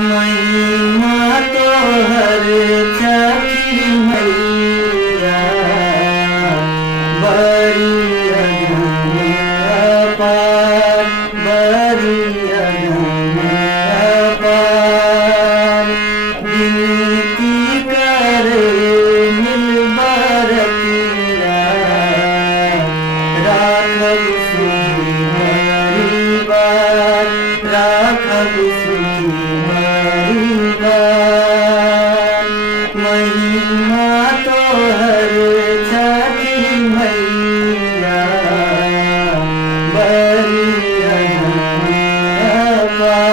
महिमा तोहर छठी मैया बड़ी अगम अपार बड़ी अगम अपार विनती करे मिलबरतिया राखब सुखी हरि बार राखब सुखी हरि बार महिमा तोहर छठी मैया बड़ी अगम अपार।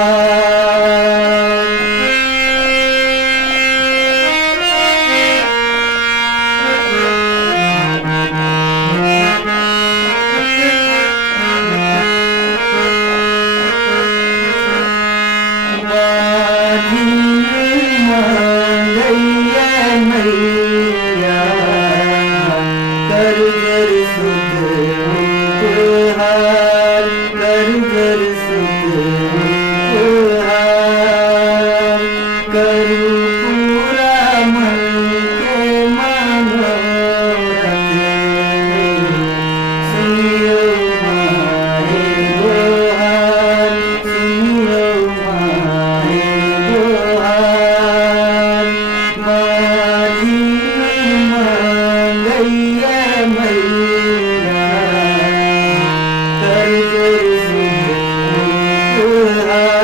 मैया कर जर सुख उपहार कर जर सुख उपहार करू पूरा मन के मनोरथ सुनियो मारे दोहार सुनियो मारे दोहार माझी मंगैया मैया कर जर सुख उपहार